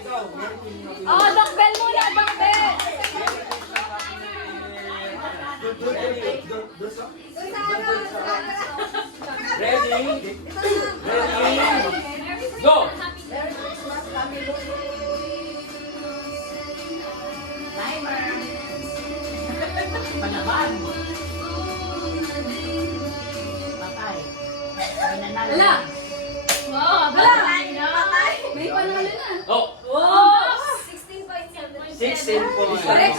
Oh, Doc Bell muna, Doc Bell. Ready? Ready? Go! Timer. Panaban. Patay. May nanalo. Wala. Wow, wala. May panalo na. Oh! Wow! 16 points. Correct.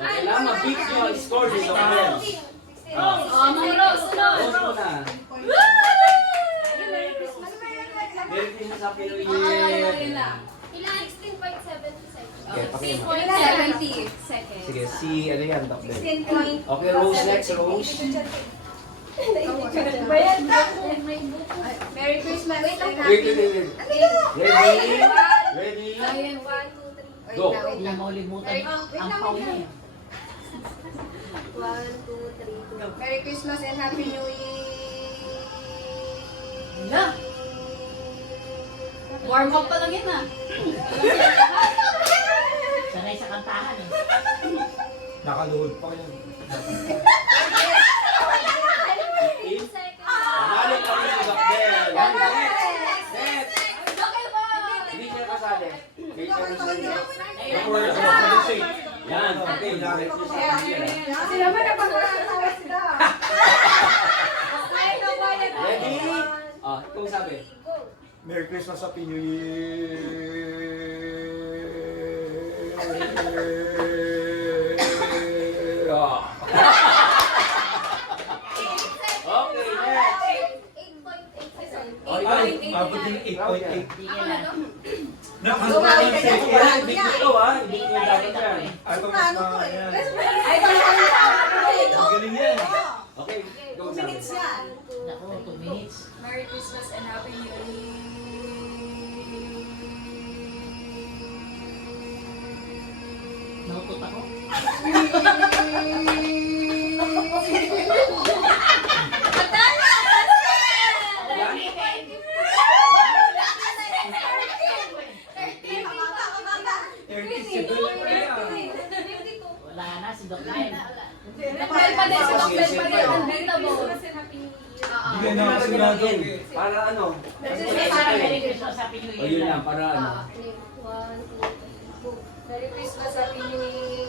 Kailangan mag-beat nyo ang score dito. Ma'am Ma'am Rose, Rose sunod. muna. Meron din sa Happy New Year. 16.70 seconds. Sige, si ano yan, Doc Bell. 16 Okay, Rose next, Rose. Merry Christmas and Wait, Happy wait, wait, wait. Ready? Ready? Go. Hindi na maulimutan ang pau niya. 1, 2, 3, go. Merry Christmas and Happy New Year! Wala. Warm up pa lang yan ah. Sanay sa kantahan eh. Nakaluhod pa yun. Panalo pa rin si Doc Bell. Next! Okay po. Hindi siya kasali. Kay Sir Rosario. Ayun. Yan, okay. Kasi naman napag-aasawa sila. Ready? Ah, ikaw sabi. Merry Christmas, Happy New Year! Okay, next. Ay, mabot din 8.8. Tigil na. Nakakalaman sa Ito pala, hindi ito ha. Hindi ko dapat yan. Ito mas na yan. Ang galing yan. Okay, go sabi. Naku, 2 minutes. Merry Christmas and Happy New Year. Nautot ako. Wala na si Doc Bell. Doc Bell pa din, si Doc Bell pa din. Unbeatable. Hindi na nakasigurado. Para ano? Merry Christmas, Happy New O yun lang, Year. para ano? Merry Christmas, Happy New Year!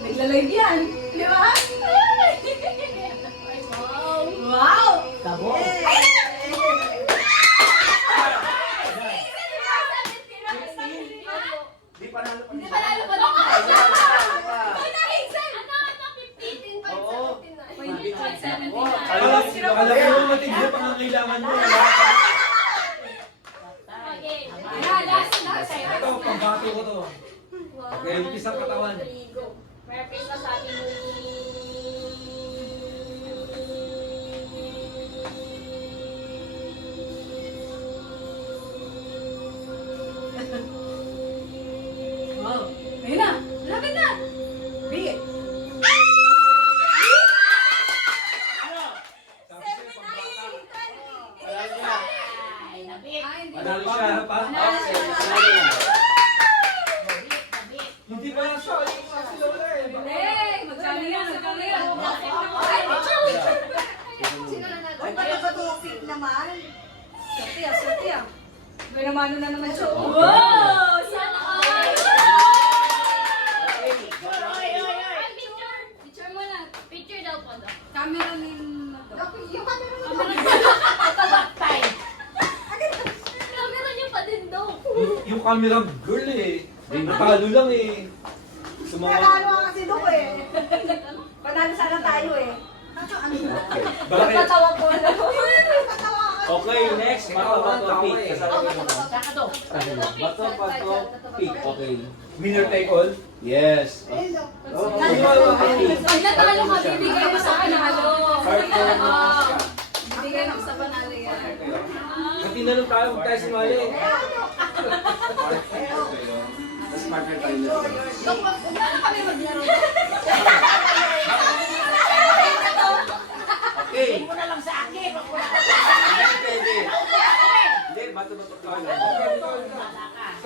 Nagla-live yan. Di ba? Wow! Kabo. Di panalo pa Hindi pa lalo pa lang. Oo. 15.79. Alam ko naman matigil pa ng kailangan mo. Yeah, last. Ito, pambato ko to. Okay. Limpis ang katawan. Merry Christmas, Happy New Wow. Ayun na. Lapit na. Beat! Ay, nabit. Panalo siya. Panalo siya. Okay, Nabit, nabit. Hindi pa lang siya. Hey, magkano yan? Magkano yan? Ay, pagkakatufik naman. Swerte ah. May namano na naman siya. Wow! Sana all! Picture mo na. Picture daw po daw. Camera ni Yung camera mo. Ito back time. Camera niyo pa din daw. Yung camera girl eh. Natalo lang eh. Panalo ka kasi doon eh. Panalo sana tayo eh. Bakit? Patawa ko na. Patawa ka. Okay, next. Bato pick. Kasali mo ba? Saka to. Bato pick. Okay. Winner take all? Yes. Oh, Pag natalo ka, bibigay mo sa panalo. Heart for Bibigay mo sa panalo yan. At tinanong tayo, huwag tayo sumali. Mas partner tayo na. Dok, huwag na kami maglaro. Saan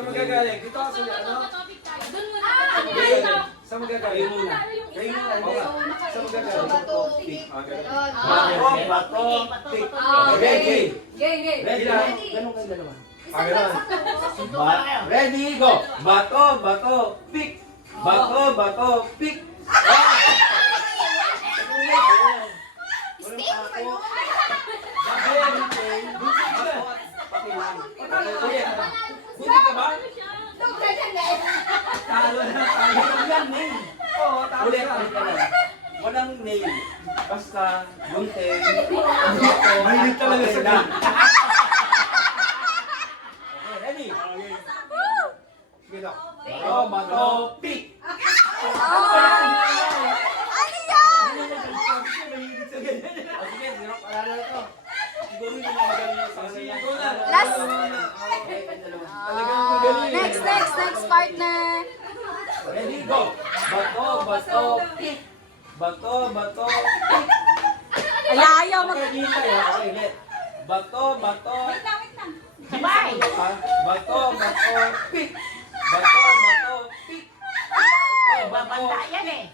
magagaling? Dito ako sa ano? Doon mo na. Saan magagaling muna? Kayo muna. Saan magagaling? Bato, pick. Bato, bato, pick. Okay, okay. Game, game. Ready? Ready? Ganun kayo dalawa. Camera. Ready, go! Bato, bato, pick! Bato, bato, pick! Stick? Buti ka ba? Talo na, talo yan, Ning. Oo, tama Ulit, ka. ulit ka lang. Walang nail. Basta, gunting. Mahilig talaga sa lang. Okay, ready? Sige, Doc. Bato, bato, pick! Mahilig sa ganyan. O sige, Doc, alala na to. Siguro hindi na magaling yung sasayan. Last. Okay, yung dalawa. Talagang magaling. Next partner. Ready, go! Bato, bato, pick! Bato, bato, pick! Ayaw Okay, hintay ha. Okay, ulit. Bato, bato, Sabay. bato, bato, pick! Bato, bato, pick! Oh, bato. Babanta yan eh.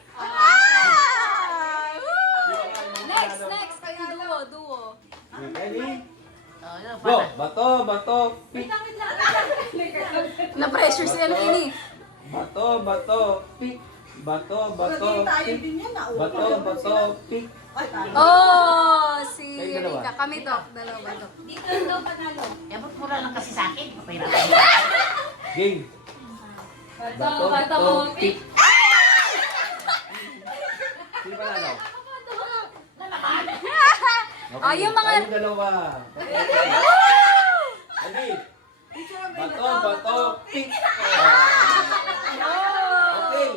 Next. Kayo duo. Ready? Oh, yun, Go! para. Bato, bato, pick! Na-pressure si ano ini. Bato, bato, pick! Bato, bato, Tayo pick! din yan. Bato, bato, pick! Oh, si Kayong dalawa. Rika. Kami to. Dalawa ba to? Dito daw panalo. Eh, ba't mura lang kasi sa akin? Papahirapan. Game! Bato, pick! Sino pa lalaw? Oh, yung mga... Kayong dalawa. Ready? Bato, bato, pick! Okay.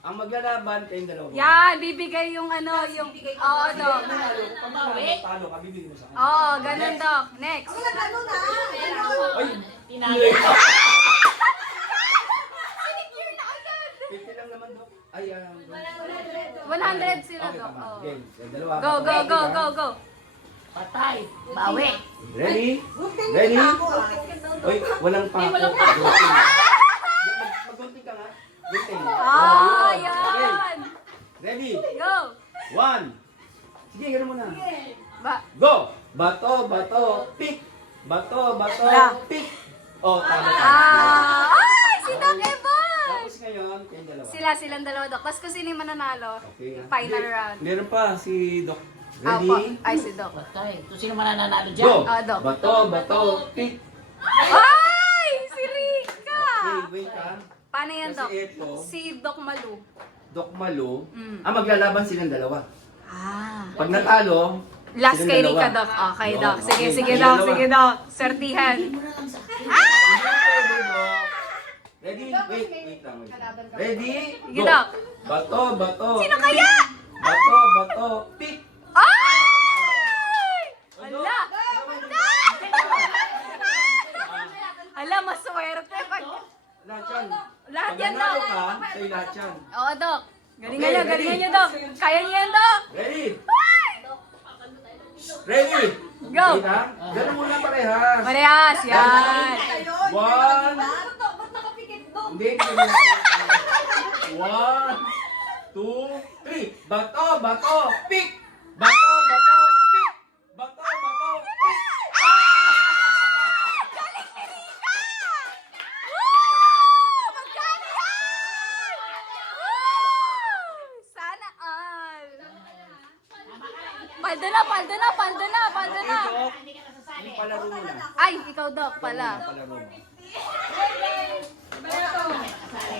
Ang maglalaban kayong dalawa. Yan, bibigay yung ano, yung... Oo, Dok. Pag talo ka, bibigyan mo sa akin. Oo, ganun, Dok. Next. Ano na? Ano? Ay! Tinalo. 50 lang naman, Dok. Ay, 100 sila, okay, Dok. tama. Oo. Game. Yung dalawa. Go, go, go, go, go. Patay. Bawi. Ready? Ready? Uy, walang pa. walang pa. Mag-gunting ka nga. Gunting. Ah, Okay. yan. Ready? Go. 1. Sige, gano'n mo na. Ba Go! Bato, bato, pick! Bato, bato, Wala. pick! Oh, tama ka. Ay, si Doc Ebon. Tapos ngayon, kayong dalawa. Silang dalawa, Dok. Tapos kung sino yung mananalo, Okay. final Hindi, round. Meron pa si Doc. Apo. Ready? Ay, si Doc. Patay. Kung sino man nananalo dyan. Go! Ah, Doc. Bato, bato, pick! Ay, si Rika. Okay, wait ha. Paano yan, Doc? Kasi ito, Si Doc Malu. Doc Malu, Mm. maglalaban silang dalawa. Ah. Pag natalo, Last silang kay dalawa. Rika, Doc. Okay, Doc. Sige, Okay, sige, silang Doc. dalawa. Sige, Doc. Sertihan. Hindi pwede, Doc. Ready? Wait lang. Ready? Sige, Go! Doc. Bato, bato. Sino kaya? Bato, bato, pick! Ay! Ala! Ala, maswerte. Lahat yan. Lahat Pag yan, nanalo Doc. ka, sa'yo lahat yan. Oo, Doc. Galingan Okay, nyo, ready? galingan nyo, Doc. Kaya nyo yan, Doc. Ready? Ready? Go. Wait ha? Ganun muna parehas. Parehas, yan. Ayun. One. Ba't nakapikit doon? Hindi, hindi. 1, 2, 3. Bato, bato, pick! Bato, bato, pick! Bato, bato, pick! Galing ni Rika! Woo! Magkano yan? Woo! Sana all. Paldo na, paldo na, paldo na, paldo na. Okay, Doc. Yung palaro mo na. Ay, ikaw, Doc, pala. Palaro mo. Kasali.